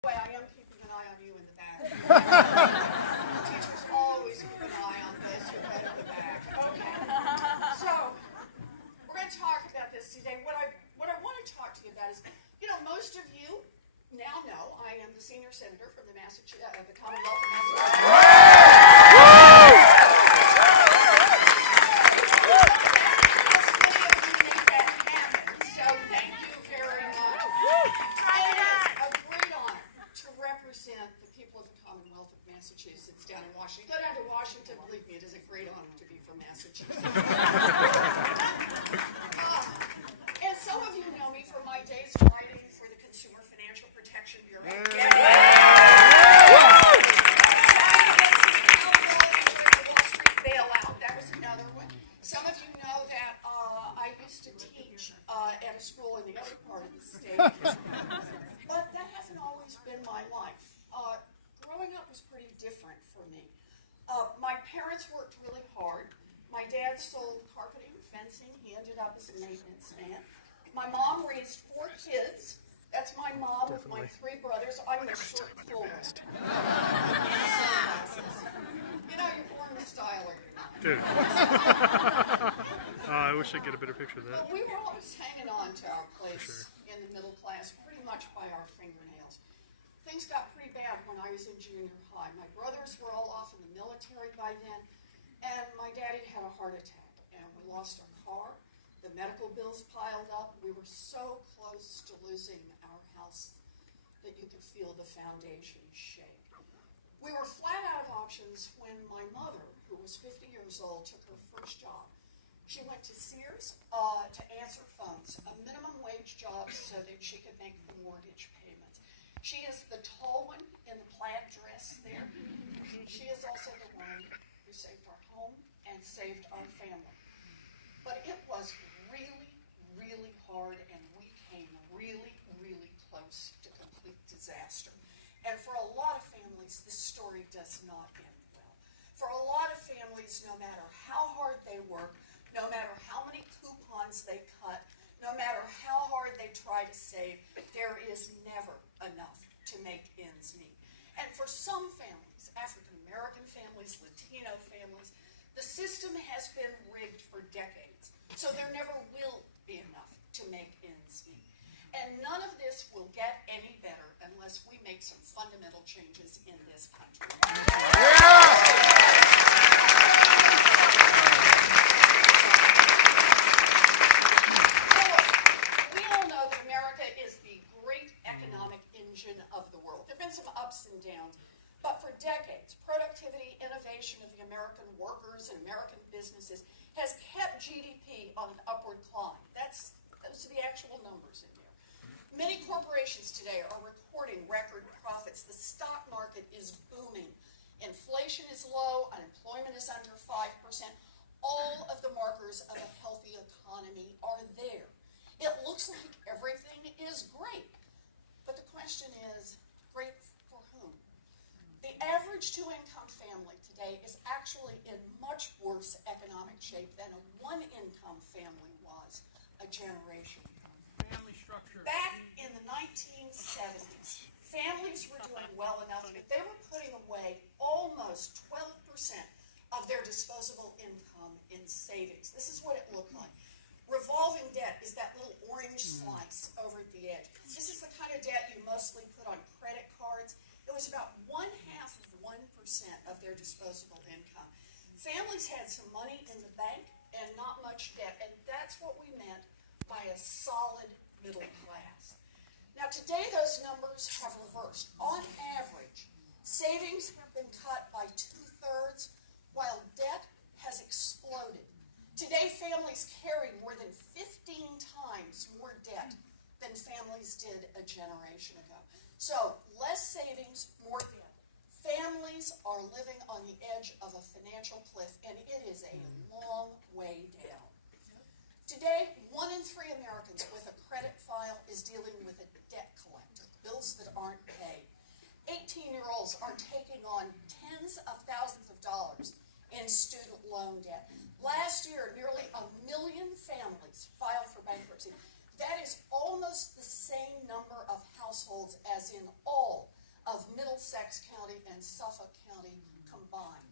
Well, I am keeping an eye on you in the back. Teachers always keep an eye on this. You're right at the back. Okay. So, we're going to talk about this today. What I want to talk to you about is, most of you now know I am the senior senator from the Commonwealth of Massachusetts. The people of the Commonwealth of Massachusetts down in Washington. Go down to Washington, believe me, it is a great honor to be from Massachusetts. And some of you know me from my days writing for the Consumer Financial Protection Bureau. Wall Street bailout, that was another one. Some of you know that I used to teach at a school in the other part of the state. But that hasn't always been my life. Growing up was pretty different for me. My parents worked really hard. My dad sold carpeting and fencing. He ended up as a maintenance man. My mom raised 4 kids. That's my mom with my 3 brothers. I'm the short cool one. You're born with style or you're not. Dude. I wish I could get a better picture of that. But we were always hanging on to our place in the middle class pretty much by our fingernails. Things got pretty bad when I was in junior high. My brothers were all off in the military by then, and my daddy had a heart attack, and we lost our car. The medical bills piled up. We were so close to losing our house that you could feel the foundation shake. We were flat out of options when my mother, who was 50 years old, took her first job. She went to Sears to answer phones, a minimum wage job so that she could make the mortgage payments. She is the tall one in the plaid dress there. She is also the one who saved our home and saved our family. But it was really, really hard, and we came really, really close to complete disaster. And for a lot of families, this story does not end well. For a lot of families, no matter how hard they work, no matter how many coupons they cut, no matter how hard they try to save, there is never enough to make ends meet. And for some families, African American families, Latino families, the system has been rigged for decades. So there never will be enough to make ends meet. And none of this will get any better unless we make some fundamental changes in this country. Of the world. There have been some ups and downs, but for decades, productivity, innovation of the American workers and American businesses has kept GDP on an upward climb. Those are the actual numbers in there. Many corporations today are recording record profits. The stock market is booming. Inflation is low. Unemployment is under 5%. All of the markers of a healthy economy are there. It looks like everything is great. But the question is, great for whom? The average 2-income family today is actually in much worse economic shape than a 1-income family was a generation ago. Family structure. Back in the 1970s, families were doing well enough that they were putting away almost 12% of their disposable income in savings. This is what it looked like. Revolving debt is that little orange slice over at the edge. This is the kind of debt you mostly put on credit cards. It was about 1/2 of 1% of their disposable income. Families had some money in the bank and not much debt, and that's what we meant by a solid middle class. Now today those numbers have reversed. On average, savings have been cut by 2/3, while debt has exploded. Today, families carry more than 15 times more debt than families did a generation ago. So, less savings, more debt. Families are living on the edge of a financial cliff, and it is a long way down. Today, 1 in 3 Americans with a credit file is dealing with a debt collector, bills that aren't paid. 18-year-olds are taking on tens of thousands of dollars in student loan debt. Last year, nearly 1 million families filed for bankruptcy. That is almost the same number of households as in all Middlesex County and Suffolk County combined.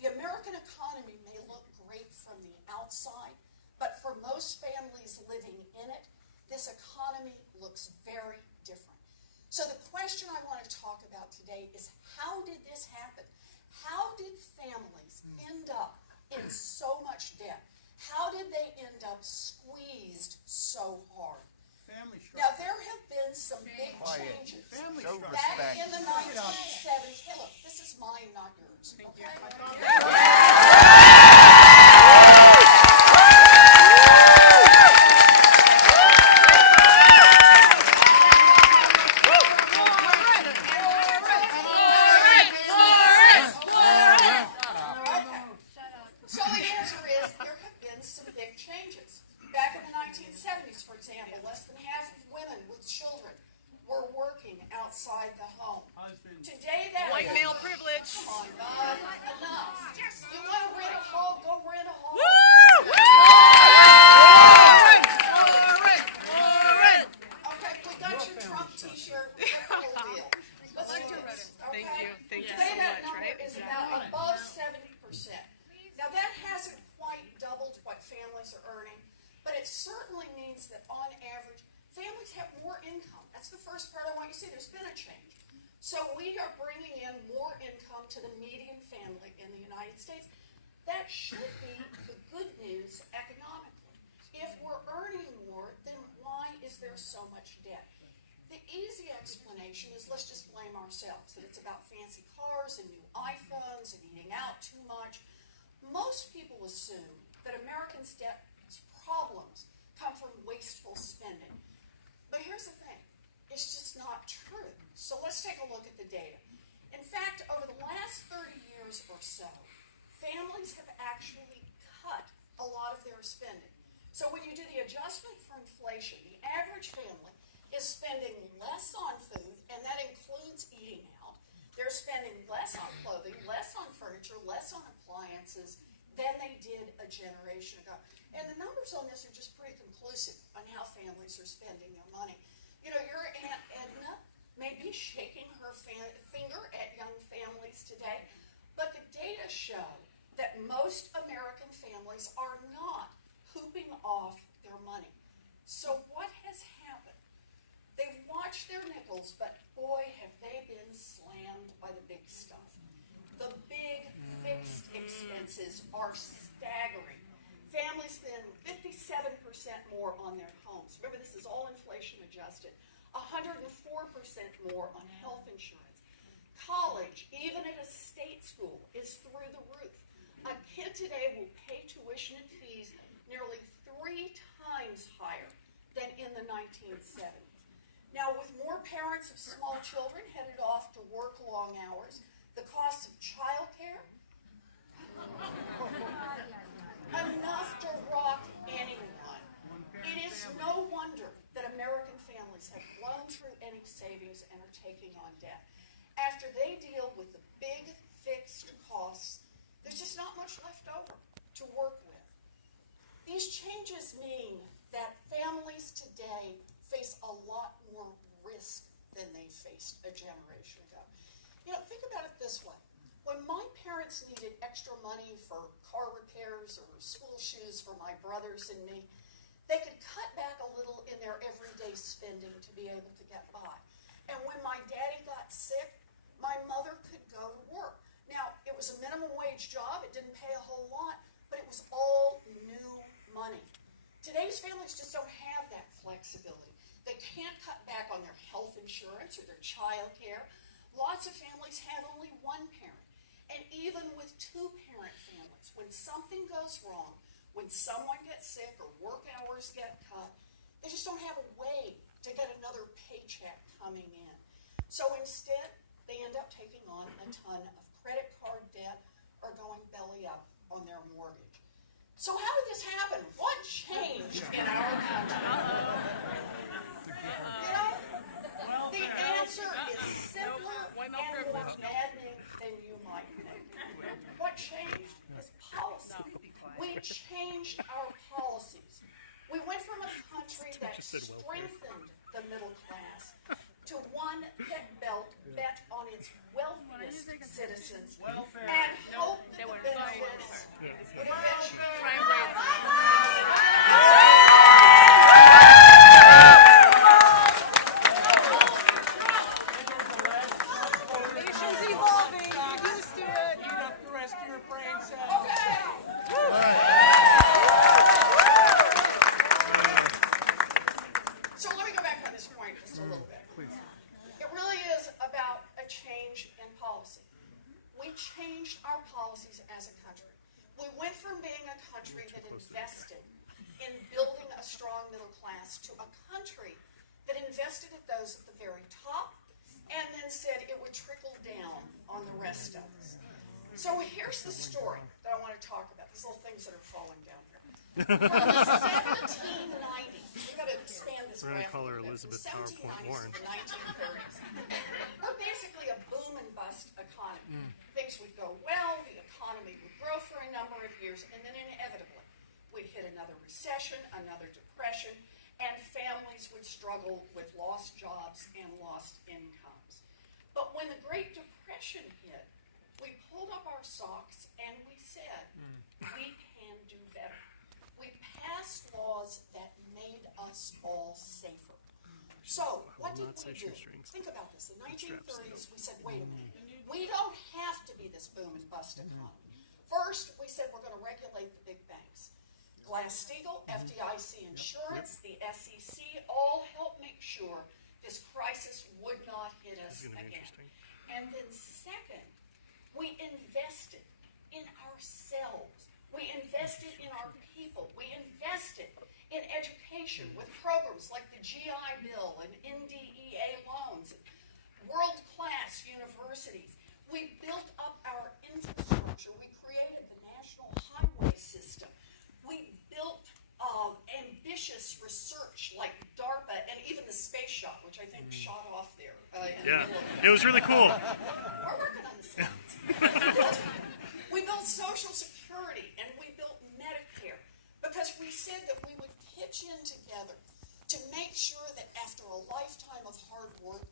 The American economy may look great from the outside, but for most families living in it, this economy looks very different. So the question I want to talk about today is, how did this happen? How did families end up in so much debt? How did they end up squeezed so hard? Now, there have been some big changes. Back in the 1970s, hey look, this is mine, not yours. Okay? So the answer is, there have been some big changes. Back in the 1970s, for example, less than half of women with children were working outside the home. Today, that white male privilege. Come on, God, enough. You want to rent a home? Go rent a home. Woo! Okay, we got your Trump T-shirt. We got the whole deal. Let's do this. Okay? Thank you Today, so that much, number right? is about above 70%. Now, that hasn't quite doubled what families are earning, but it certainly means that on average, families have more income. That's the first part I want you to see. There's been a change. So we are bringing in more income to the median family in the United States. That should be the good news economically. If we're earning more, then why is there so much debt? The easy explanation is, let's just blame ourselves, that it's about fancy cars and new iPhones and eating out too much. Most people assume that Americans' debt problems come from wasteful spending. But here's the thing, it's just not true. So let's take a look at the data. In fact, over the last 30 years or so, families have actually cut a lot of their spending. So when you do the adjustment for inflation, the average family is spending less on food, and that includes eating out. They're spending less on clothing, less on furniture, less on appliances than they did a generation ago. And the numbers on this are just pretty conclusive on how families are spending their money. You know, your Aunt Edna may be shaking her finger at young families today, but the data show that most American families are not hooping off their money. So what has happened? They've watched their nickels, but boy, have they been slammed by the big stuff. The big fixed expenses are staggering. Families spend 57% more on their homes. Remember, this is all inflation adjusted. 104% more on health insurance. College, even at a state school, is through the roof. A kid today will pay tuition and fees nearly 3 times higher than in the 1970s. Now, with more parents of small children headed off to work long hours, the cost of childcare, enough to rock anyone. It is no wonder that American families have blown through any savings and are taking on debt. After they deal with the big fixed costs, there's just not much left over to work with. These changes mean that families today face a lot more risk than they faced a generation ago. You know, think about it this way. When my parents needed extra money for car repairs or school shoes for my brothers and me, they could cut back a little in their everyday spending to be able to get by. And when my daddy got sick, my mother could go to work. Now, it was a minimum wage job. It didn't pay a whole lot, but it was all new money. Today's families just don't have that flexibility. They can't cut back on their health insurance or their child care. Lots of families have only one parent. And even with two-parent families, when something goes wrong, when someone gets sick or work hours get cut, they just don't have a way to get another paycheck coming in. So instead, they end up taking on a ton of credit card debt or going belly up on their mortgage. So how did this happen? What changed in our country? You know, the answer is simpler and more maddening than you might think. What changed is policy. We changed our policies. We went from a country that strengthened the middle class to one that bet on its citizens Welfare. and hope that They the were invited. benefits would eventually Crime rates. Nation's evolving. Get used to it. Eat up the rest of your brain cells. So let me go back on this point just a little bit. It really is about a change in policy. We changed our policies as a country. We went from being a country that invested in building a strong middle class to a country that invested at those at the very top and then said it would trickle down on the rest of us. So here's the story that I want to talk about, these little things that are falling down here. From 1790, we've got to expand this We're gonna graph call her a little bit. Elizabeth From PowerPoint 1790s Warren. to the 1930s. We're basically a boom and bust economy. Things would go well, the economy would grow for a number of years, and then inevitably we'd hit another recession, another depression, and families would struggle with lost jobs and lost incomes. But when the Great Depression hit, we pulled up our socks and we said, we can do better. We passed laws that made us all safer. So, what did we do? Think about this. In the 1930s, we said, wait a minute. We don't have to be this boom and bust economy. First, we said we're going to regulate the big banks. Glass-Steagall, FDIC Insurance, the SEC, all helped make sure this crisis would not hit us again. And then second, we invested in ourselves. We invested in our people. We invested in education with programs like the GI Bill and NDEA loans, world-class universities. We built up our infrastructure. We created the National Highway System. We built ambitious research like DARPA and even the space shot, which I think shot off there. Yeah, it was really cool. We're working on the science. We built Social Security and we built Medicare because we said that we would pitch in together to make sure that after a lifetime of hard work,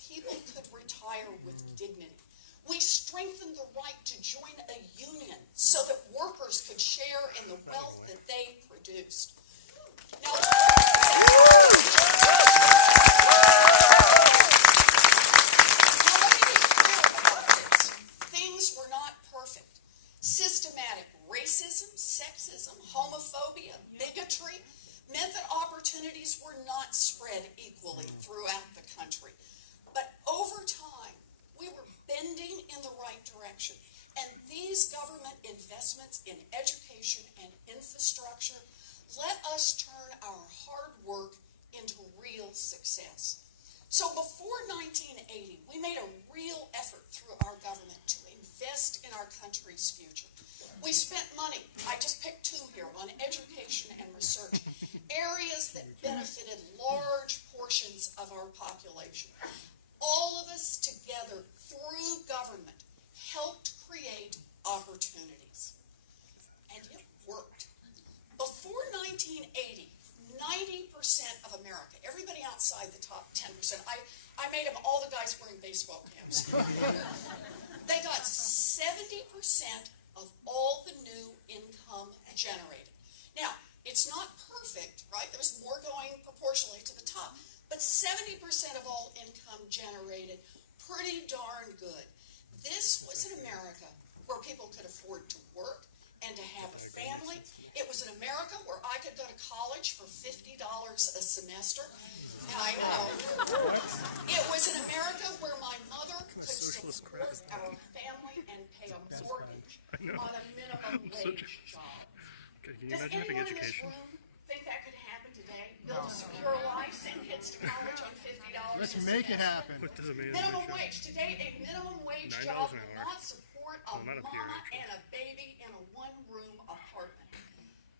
people could retire with dignity. We strengthened the right to join a union so that workers could share in the wealth that they produced. Now, things were not perfect. Systematic racism, sexism, homophobia, bigotry meant that opportunities were not spread equally throughout the country. But over time, we were bending in the right direction. And these government investments in education and infrastructure let us turn our hard work into real success. So before 1980, we made a real effort through our government to invest in our country's future. We spent money, I just picked two here, on education and research, areas that benefited large portions of our population. All of us together, through government, helped create opportunities. And it worked. Before 1980, 90% of America, everybody outside the top 10%, I made them all the guys wearing baseball caps. They got 70% of all the new income generated. Now, it's not perfect, right? There's more going proportionally to the top. But 70% of all income generated, pretty darn good. This was an America where people could afford to work and to have a family. It was an America where I could go to college for $50 a semester. I know. It was an America where my mother could support our family and pay a mortgage on a minimum wage job. Does anyone in this room think that could happen today? Build a secure life, send kids to college on $50 Let's a make it semester? happen. Minimum wage. Today, a minimum wage $9 job an will hour. not support a Well, not up here, mama actually. and a baby in a one-room apartment.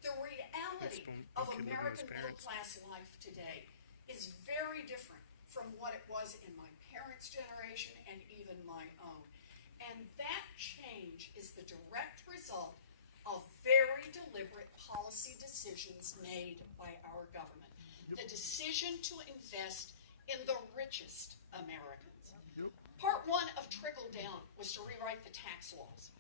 The reality It's of kid living with his American parents. middle-class life today is very different from what it was in my parents' generation and even my own. And that change is the direct result of very deliberate policy decisions made by our government. The decision to invest in the richest Americans. Part one of trickle down was to rewrite the tax laws.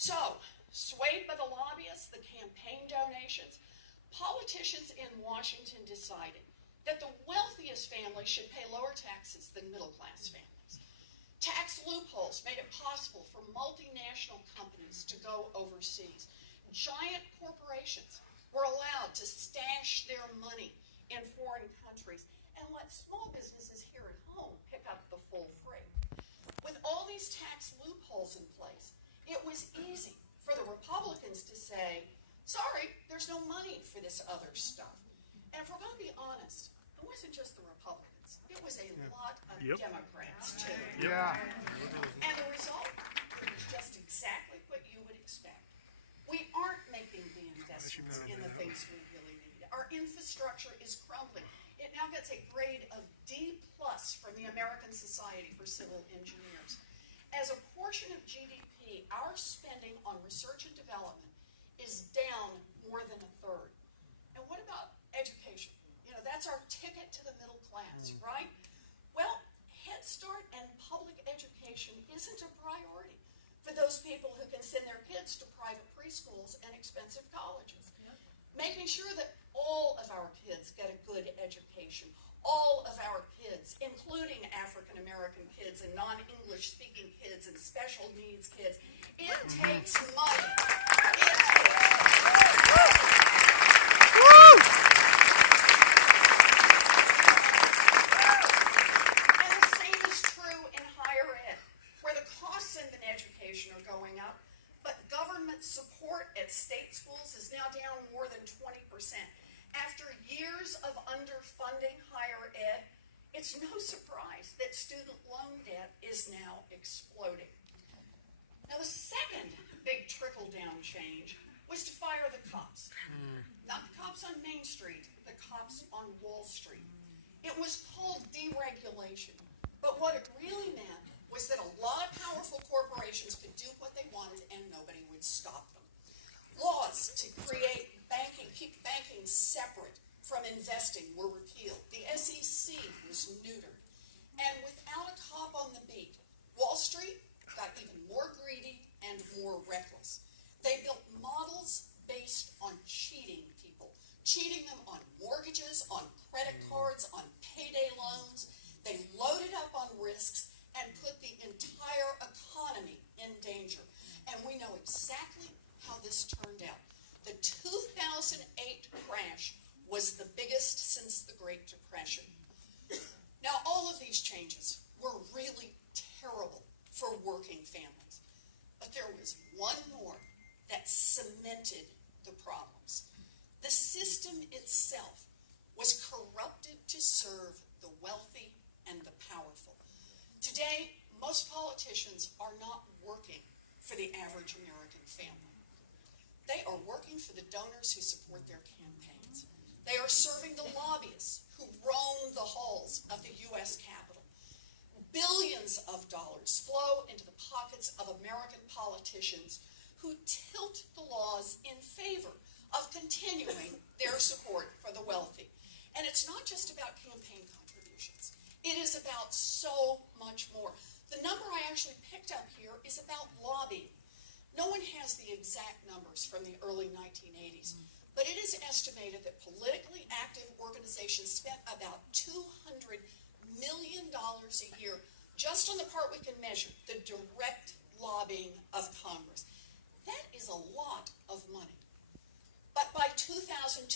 So, swayed by the lobbyists, the campaign donations, politicians in Washington decided that the wealthiest families should pay lower taxes than middle-class families. Tax loopholes made it possible for multinational companies to go overseas. Giant corporations were allowed to stash their money in foreign countries and let small businesses here at home pick up the full freight. With all these tax loopholes in place, it was easy for the Republicans to say, sorry, there's no money for this other stuff. And if we're going to be honest, it wasn't just the Republicans. It was a lot of Democrats, too. Yeah. And the result was just exactly what you would expect. We aren't making the investments in the things we really need. Our infrastructure is crumbling. It now gets a grade of D+ from the American Society for Civil Engineers. As a portion of GDP, our spending on research and development is down more than a third. And what about education? You know, that's our ticket to the middle class, right? Well, Head Start and public education isn't a priority for those people who can send their kids to private preschools and expensive colleges. Making sure that all of our kids get a good education, all of our kids, including African American kids and non-English speaking kids and special needs kids, it takes money. And the same is true in higher ed, where the costs in education are going up, but government support at state schools is now down more than 20%. After years of underfunding higher ed, it's no surprise that student loan debt is now exploding. Now, the second big trickle-down change was to fire the cops. Not the cops on Main Street, the cops on Wall Street. It was called deregulation, but what it really meant was that a lot of powerful corporations could do what they wanted and nobody would stop them. Laws to create banking, keep banking separate from investing were repealed. The SEC was neutered. And without a cop on the beat, Wall Street got even more greedy and more reckless. They built models based on cheating people, cheating them on mortgages, on credit cards, on payday loans. They loaded up on risks and put the entire economy in danger. And we know exactly how this turned out. The 2008 crash was the biggest since the Great Depression. Now, all of these changes were really terrible for working families. But there was one more that cemented the problems. The system itself was corrupted to serve the wealthy and the powerful. Today, most politicians are not working for the average American family. They are working for the donors who support their campaigns. They are serving the lobbyists who roam the halls of the U.S. Capitol. Billions of dollars flow into the pockets of American politicians who tilt the laws in favor of continuing their support for the wealthy. And it's not just about campaign contributions. It is about so much more. The number I actually picked up here is about lobbying. No one has the exact numbers from the early 1980s, but it is estimated that politically active organizations spent about $200 million a year just on the part we can measure, the direct lobbying of Congress. That is a lot of money. But by 2002,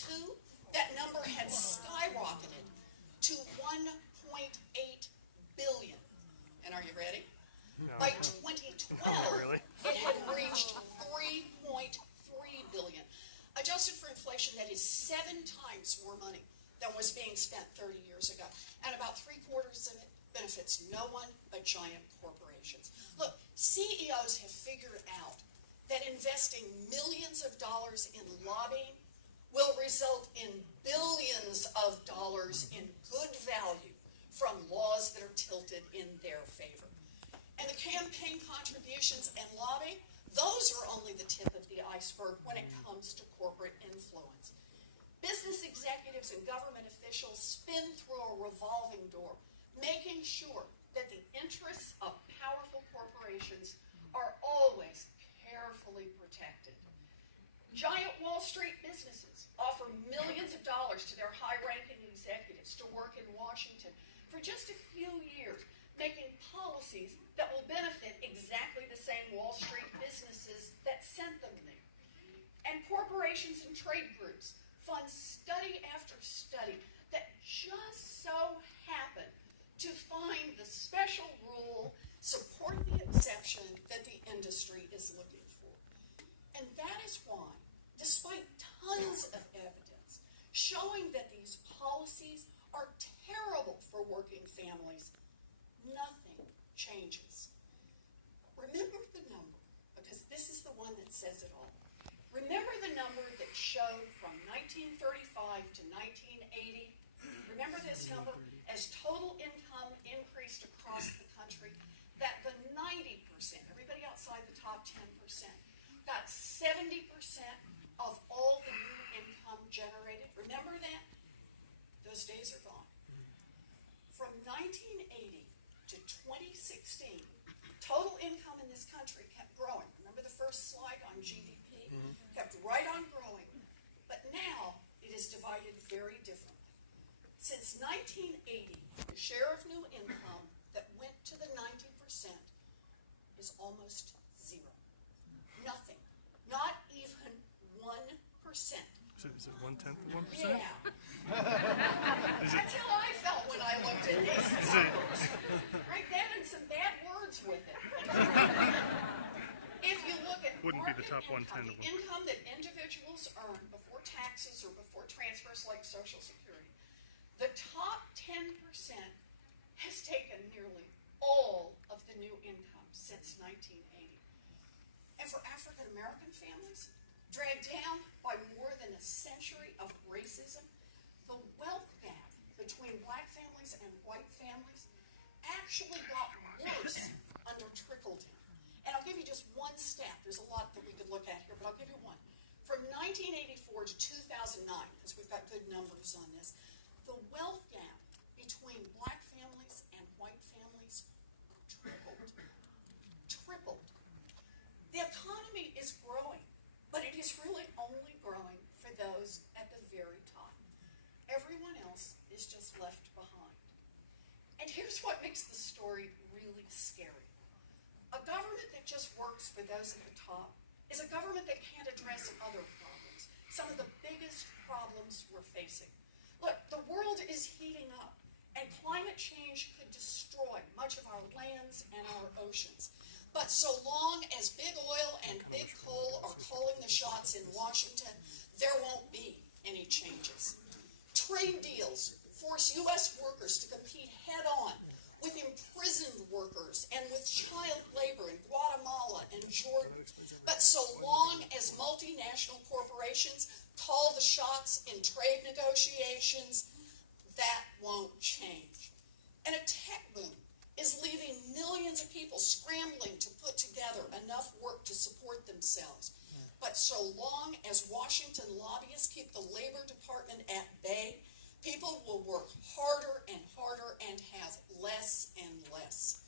that number had skyrocketed to $1.8 billion. And are you ready? No. By 2012, really? it had reached $3.3 billion. Adjusted for inflation, that is 7 times more money than was being spent 30 years ago. And about 3/4 of it benefits no one but giant corporations. Look, CEOs have figured out that investing millions of dollars in lobbying will result in billions of dollars in good value from laws that are tilted in their favor. And the campaign contributions and lobbying, those are only the tip of the iceberg when it comes to corporate influence. Business executives and government officials spin through a revolving door, making sure that the interests of powerful corporations Giant Wall Street businesses offer millions of dollars to their high-ranking executives to work in Washington for just a few years, making policies that will benefit exactly the same Wall Street businesses that sent them there. And corporations and trade groups fund study after study that just so happen to find the special rule, support the exception that the industry is looking for. And that is why, despite tons of evidence showing that these policies are terrible for working families, nothing changes. Remember the number, because this is the one that says it all. Remember the number that showed from 1935 to 1980? Remember this number? As total income increased across the country, that the 90%, everybody outside the top 10%, got 70% of all the new income generated. Remember that? Those days are gone. From 1980 to 2016, total income in this country kept growing. Remember the first slide on GDP? Kept right on growing. But now it is divided very differently. Since 1980, the share of new income that went to the 90% is almost zero. Nothing. Not even 1%. So is it 1/10 of 1%? Yeah. That's how I felt when I looked at these numbers. Right then, and some bad words with it. If you look at Wouldn't be the top market 1/10 income, of the income that individuals earn before taxes or before transfers like Social Security, the top 10% has taken nearly all of the new income since 1980. And for African American families, dragged down by more than a century of racism, the wealth gap between black families and white families actually got worse under trickle-down. And I'll give you just one stat. There's a lot that we could look at here, but I'll give you one. From 1984 to 2009, because we've got good numbers on this, the wealth gap between black families and white families tripled. Tripled. The economy is growing, but it is really only growing for those at the very top. Everyone else is just left behind. And here's what makes the story really scary. A government that just works for those at the top is a government that can't address other problems, some of the biggest problems we're facing. Look, the world is heating up, and climate change could destroy much of our lands and our oceans. But so long as big oil and big coal are calling the shots in Washington, there won't be any changes. Trade deals force U.S. workers to compete head-on with imprisoned workers and with child labor in Guatemala and Jordan. But so long as multinational corporations call the shots in trade negotiations, that won't change. And a tech boom is leaving millions of people scrambling to put together enough work to support themselves. But so long as Washington lobbyists keep the Labor Department at bay, people will work harder and harder and have less and less.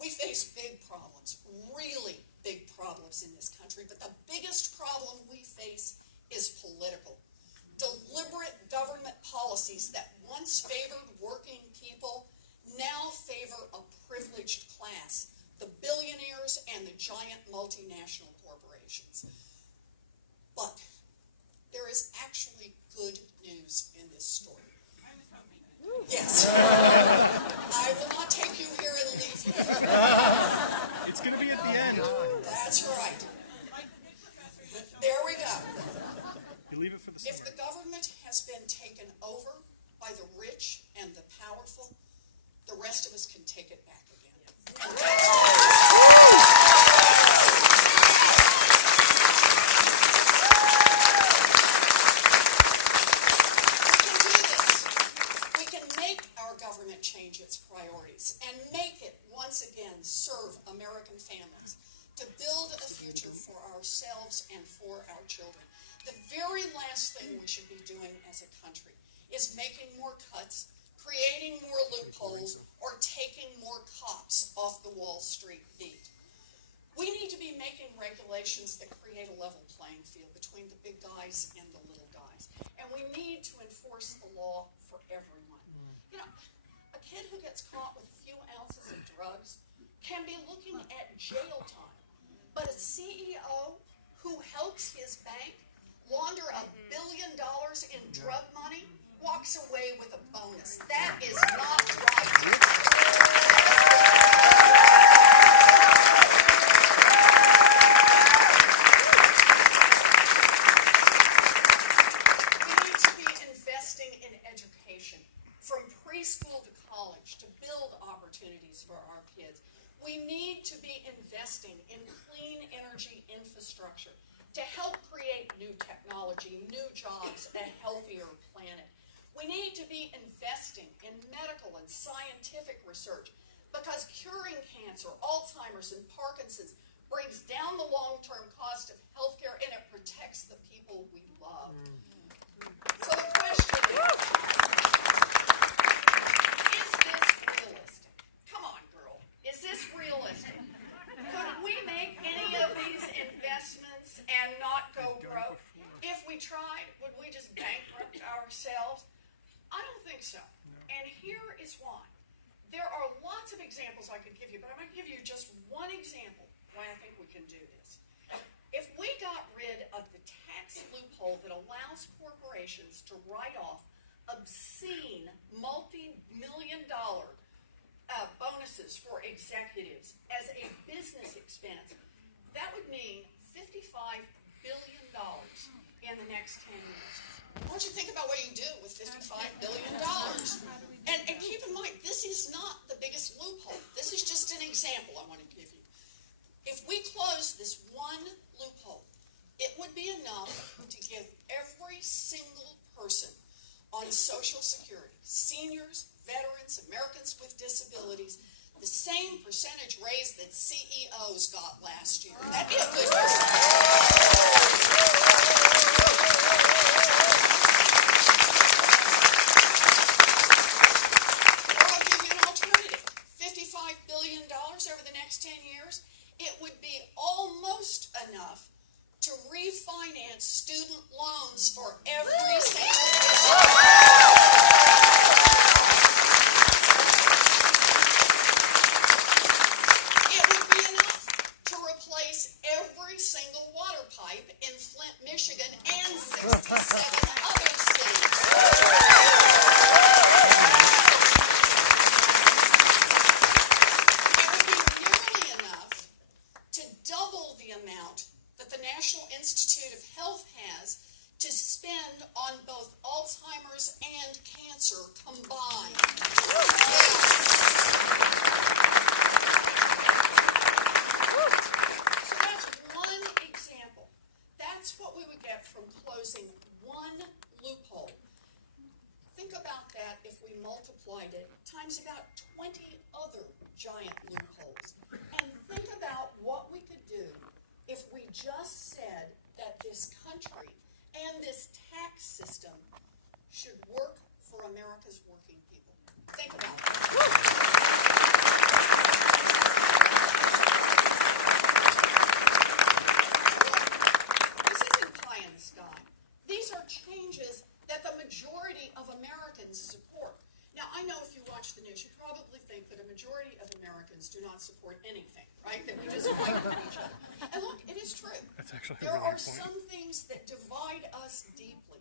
We face big problems, really big problems in this country, but the biggest problem we face is political. Deliberate government policies that once favored working people now favor a privileged class, the billionaires and the giant multinational corporations. But there is actually good news in this story. Yes. I will not take you here and leave you. It's going to be at the end. That's right. There we go. You leave it for the If summer. the government has been taken over by the rich and the powerful, the rest of us can take it back again. Change its priorities and make it once again serve American families, to build a future for ourselves and for our children. The very last thing we should be doing as a country is making more cuts, creating more loopholes, or taking more cops off the Wall Street beat. We need to be making regulations that create a level playing field between the big guys and the little guys. And we need to enforce the law for everyone. You know, a kid who gets caught with a few ounces of drugs can be looking at jail time. But a CEO who helps his bank launder $1 billion in drug money walks away with a bonus. That is not right. From preschool to college, to build opportunities for our kids. We need to be investing in clean energy infrastructure to help create new technology, new jobs, a healthier planet. We need to be investing in medical and scientific research because curing cancer, Alzheimer's, and Parkinson's brings down the long-term cost of healthcare and it protects the people we love. So the question is this realistic? Come on, girl. Is this realistic? Could we make any of these investments and not go broke? If we tried, would we just bankrupt ourselves? I don't think so. And here is why. There are lots of examples I could give you, but I'm going to give you just one example why I think we can do this. If we got rid of the tax loophole that allows corporations to write off obscene multi-million-dollar bonuses for executives as a business expense, that would mean $55 billion in the next 10 years. Why don't you think about what you can do with $55 billion? And keep in mind, this is not the biggest loophole. This is just an example I want to give you. If we close this one loophole, it would be enough to give every single person on Social Security, seniors, veterans, Americans with disabilities, the same percentage raise that CEOs got last year. That'd be a good Or I'll give you an alternative. $55 billion over the next 10 years, it would be almost enough to refinance student loans for every single person. It would be enough to replace every single water pipe in Flint, Michigan, and 67 other cities. It would be nearly enough to double the amount that the National Institute of Health has to spend on both Alzheimer's and cancer combined. So that's one example. That's what we would get from closing one loophole. Think about that if we multiplied it times about 20 other giant loopholes. And think about what we could do if we just said that this country and this tax system should work for America's working people. Think about it. This isn't pie in the sky. These are changes that the majority of Americans support. Now, I know if you watch the news, you probably think that a majority of Americans do not support anything, right? That we just fight with each other. And look, it is true. That's actually There a really are good point. some things that divide us deeply.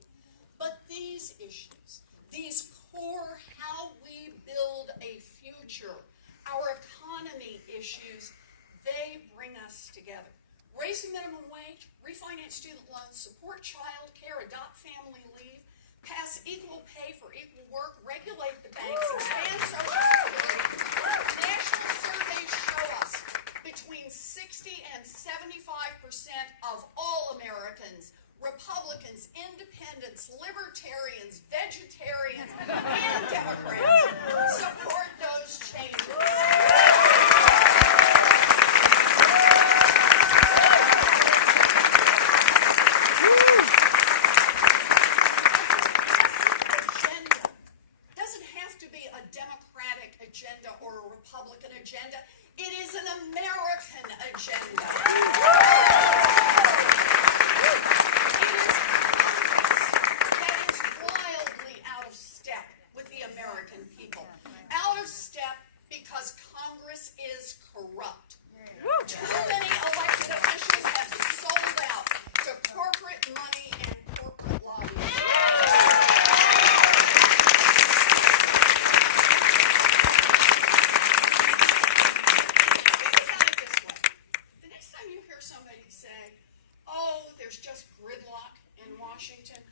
But these issues, these core how we build a future, our economy issues, they bring us together. Raise the minimum wage, refinance student loans, support child care, adopt family leave, pass equal pay for equal work, regulate the banks, expand Social Security. National surveys show us between 60 and 75% of all Americans, Republicans, independents, libertarians, vegetarians, and Democrats support those changes. Agenda or a Republican agenda. It is is an American agenda. That is wildly out of step with the American people. Out of step because Congress is corrupt. Too many elected officials have sold out to corporate money and corporate lobbying. Think about it this way. The next time you hear somebody say, oh, there's just gridlock in Washington,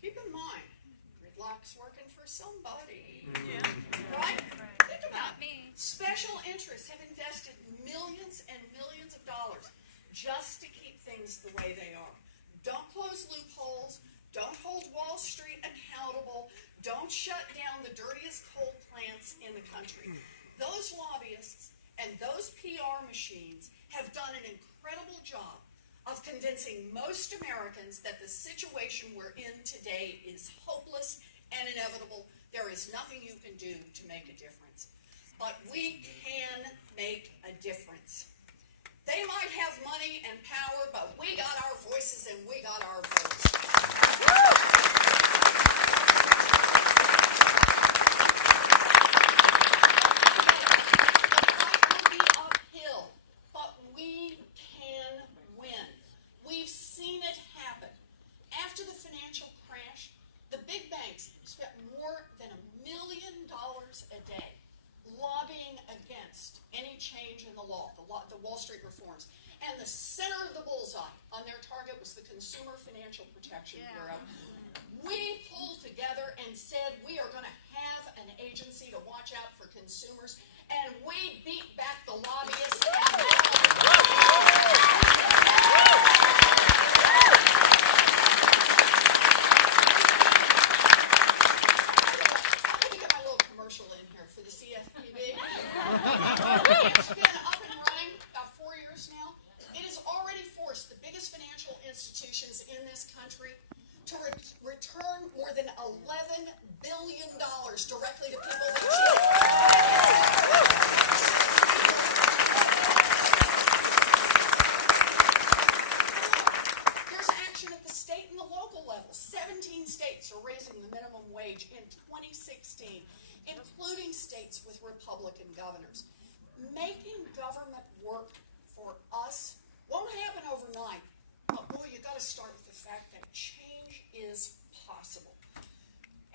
keep in mind, gridlock's working for somebody. Right? Think about it. Special interests have invested millions and millions of dollars just to keep things the way they are. Don't close loopholes. Don't hold Wall Street accountable. Don't shut down the dirtiest coal plants in the country. Those lobbyists and those PR machines have done an incredible job of convincing most Americans that the situation we're in today is hopeless and inevitable. There is nothing you can do to make a difference. But we can make a difference. They might have money and power, but we got our voices and we got our votes. The fight will be uphill, but we can win. We've seen it happen. After the financial crash, the big banks spent more than $1 million a day lobbying against any change in the law, the Wall Street reforms. And the center of the bullseye on their target was the Consumer Financial Protection Bureau. We pulled together and said we are going to have an agency to watch out for consumers, and we beat back the lobbyists. For the CFPB. It's been up and running about 4 years now. It has already forced the biggest financial institutions in this country to return more than $11 billion directly to people they cheated. There's action at the state and the local level. 17 states are raising the minimum wage in 2016. Including states with Republican governors. Making government work for us won't happen overnight, but boy, you got to start with the fact that change is possible.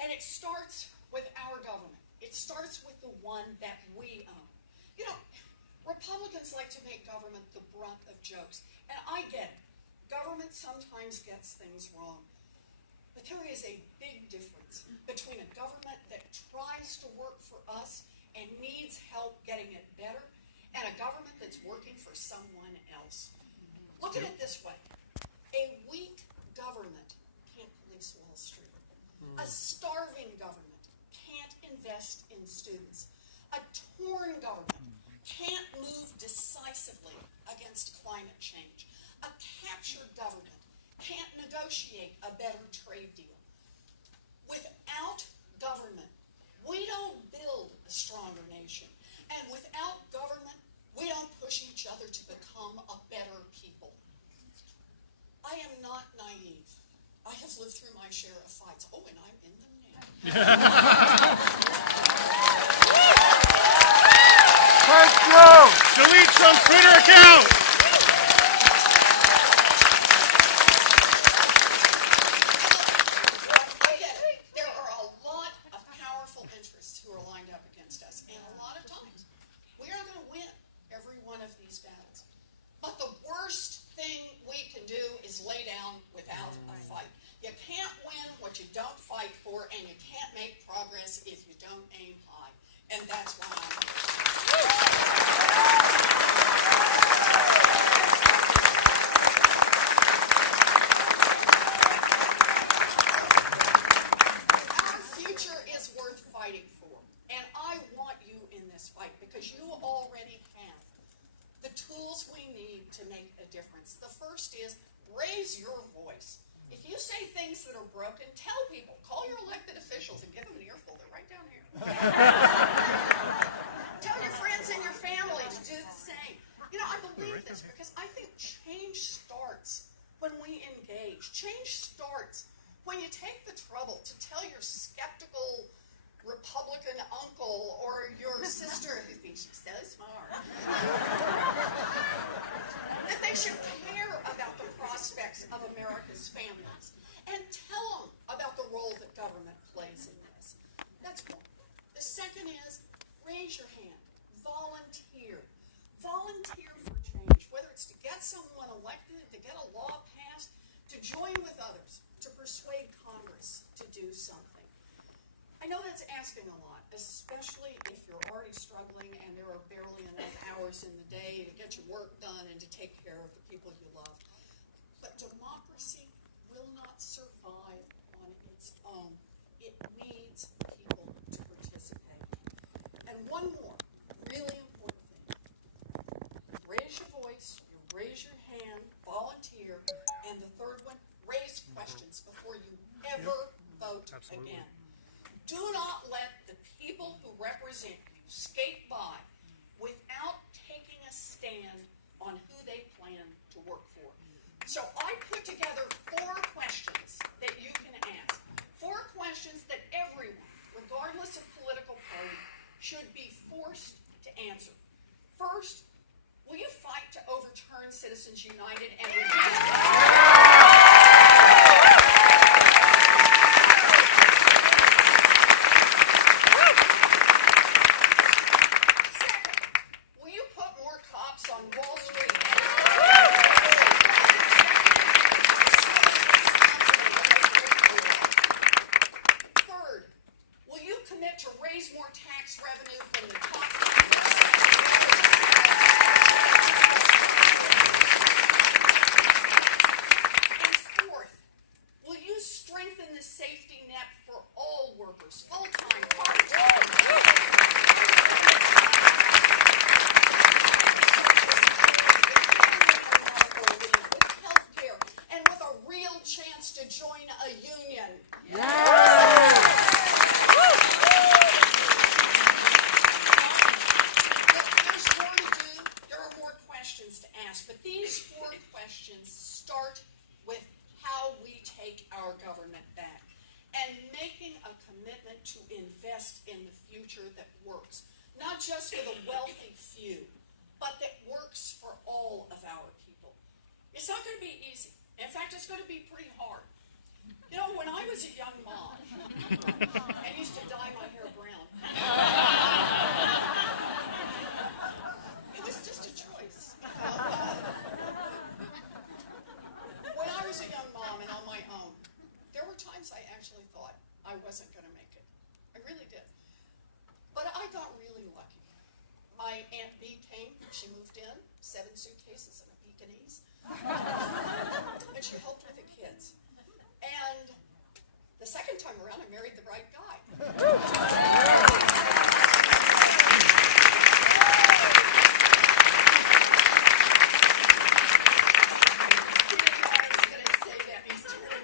And it starts with our government. It starts with the one that we own. You know, Republicans like to make government the brunt of jokes, and I get it. Government sometimes gets things wrong. But there is a big difference between a government that tries to work for us and needs help getting it better, and a government that's working for someone else. Look at it this way. A weak government can't police Wall Street. A starving government can't invest in students. A torn government can't move decisively against climate change. A captured government can't negotiate a better trade deal. Without government, we don't build a stronger nation. And without government, we don't push each other to become a better people. I am not naive. I have lived through my share of fights. Oh, and I'm in them now. Let's go! Delete Trump's Twitter account! Raise your voice. If you say things that are broken, tell people. Call your elected officials and give them an earful. They're right down here. Tell your friends and your family to do the same. You know, I believe this because I think change starts when we engage. Change starts when you take the trouble to tell your skeptical Republican uncle or your sister who thinks she's so smart that they should care about the prospects of America's families and tell them about the role that government plays in this. That's one. The second is raise your hand. Volunteer. Volunteer for change, whether it's to get someone elected, to get a law passed, to join with others, to persuade Congress to do something. I know that's asking a lot, especially if you're already struggling and there are barely enough hours in the day to get your work done and to take care of the people you love. But democracy will not survive on its own. It needs people to participate. And one more really important thing. Raise your voice, you raise your hand, volunteer, and the third one, raise questions before you ever vote again. Do not let the people who represent you skate by without taking a stand on who they plan to work for. So I put together 4 questions that you can ask. 4 questions that everyone, regardless of political party, should be forced to answer. First, will you fight to overturn Citizens United and reduce on Wall Street? Third, will you commit to raise more tax revenue from the top? And fourth, will you strengthen the safety net for all workers, full-time, part-time? Chance to join a union. Yes. There's more to do. There are more questions to ask, but these 4 questions start with how we take our government back and making a commitment to invest in the future that works, not just for the wealthy few, but that works for all of our people. It's not going to be easy. In fact, it's going to be pretty hard. You know, when I was a young mom, I used to dye my hair brown. It was just a choice. When I was a young mom and on my own, there were times I actually thought I wasn't going to make it. I really did. But I got really lucky. My Aunt Bee came, she moved in, 7 suitcases and a Pekingese. And she helped with the kids. And the second time around, I married the right guy.